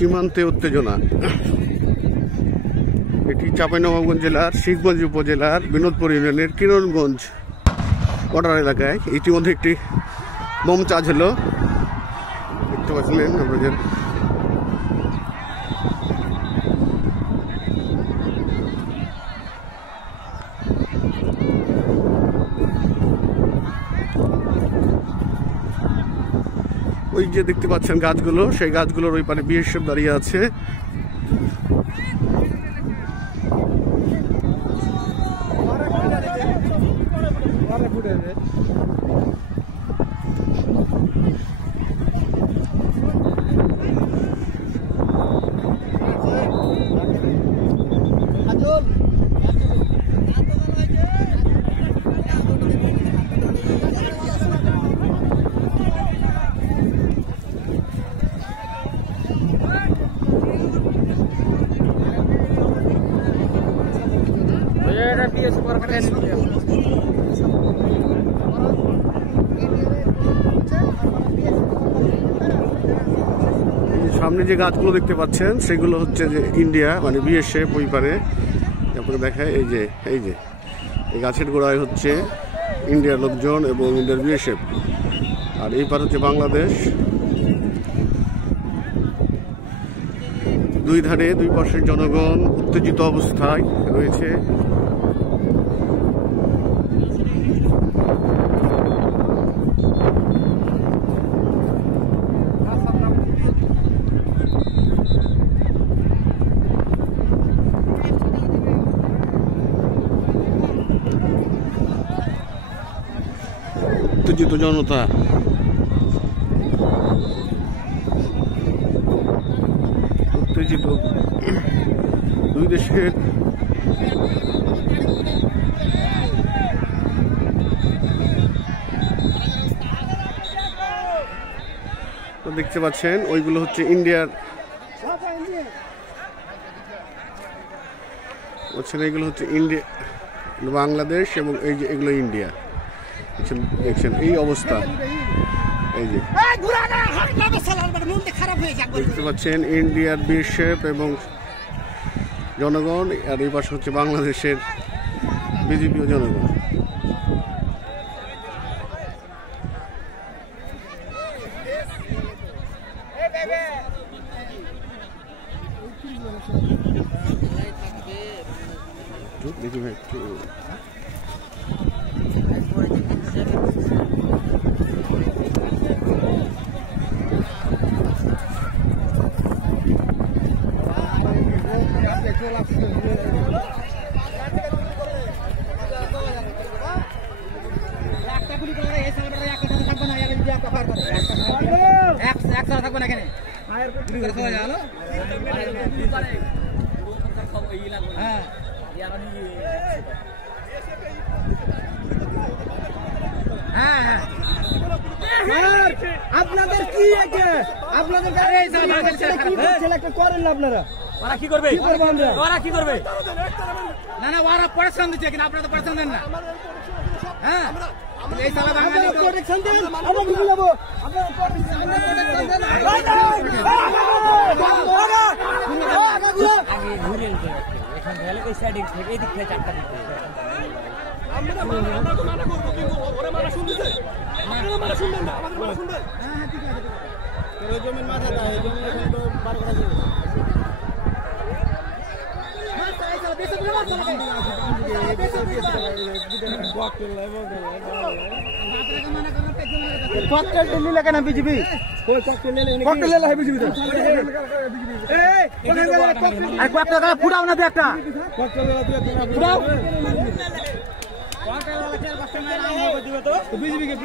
সীমান্তে উত্তেজনা। এটি চাঁপাইনবাবগঞ্জ জেলার শিখগঞ্জ উপজেলার বিনোদপুর ইউনিয়নের কিরণগঞ্জ বর্ডার এলাকায় ইতিমধ্যে একটি বোম চার্জ হলো, দেখতে পাচ্ছিলেন আপনাদের। ওই যে দেখতে পাচ্ছেন গাছগুলো, সেই গাছগুলোর ওই পারে বিএসএফ দাঁড়িয়ে আছে। সামনে যে গাছগুলো দেখতে পাচ্ছেন সেগুলো হচ্ছে যে ইন্ডিয়া, মানে বিএসএফ ওই পারে তারপরে দেখায়। এই যে এই গাছের গোড়ায় হচ্ছে ইন্ডিয়ার লোকজন এবং ইন্ডিয়ার বিএসএফ, আর এই পার হচ্ছে বাংলাদেশ। দুই ধারে দুই পাশের জনগণ উত্তেজিত অবস্থায় রয়েছে। উত্তেজিত জনতা। উত্তেজিত দুই দেশের দেখতে পাচ্ছেন, ওইগুলো হচ্ছে ইন্ডিয়ার, এগুলো হচ্ছে ইন্ডিয়া বাংলাদেশ, এবং এই যে এগুলো ইন্ডিয়া। দেখছেন এই অবস্থা, এই যে দেখতে পাচ্ছেন ইন্ডিয়ার বিএসএফ এবং জনগণ, আর এই পাশে হচ্ছে বাংলাদেশের বিজেপি ও জনগণ। দেখি ভাই একটু আপনাদের কি আপনাদের করেন না আপনারা? ওরা কি করবে? ওরা কি করবে? না না, ওরা পড়াশোনা দিচ্ছে, কিন্তু আপনারা তো পড়াশোনা দেন না। হ্যাঁ, এই সালা বাঙালি প্রোটেকশন দেন, আমরা কি বলবো? আপনারা প্রোটেকশন দেন। আগে ঘুরে এখান থেকে এই সাইডে থেকে এই দিক থেকে চারটা দিক থেকে আমরা তো মানা করব, কিন্তু ওরা মানা শুনতেছে। আপনারা মানা শুনবেন না, আমাদের মানা শুনবেন। হ্যাঁ ঠিক আছে, এই জমির মাথা দাও, এই জমি এখন তো 12 করা যাবে। कॉकटेल दिल्ली लेके ना बीजेपी कोई कॉकटेल ले ले बीजेपी ए कॉकटेल का फुटाओ ना दे একটা कॉकटेल ले दे फुटाओ कॉकटेल वाला 4 5 में नाम हो दिबे तो बीजेपी के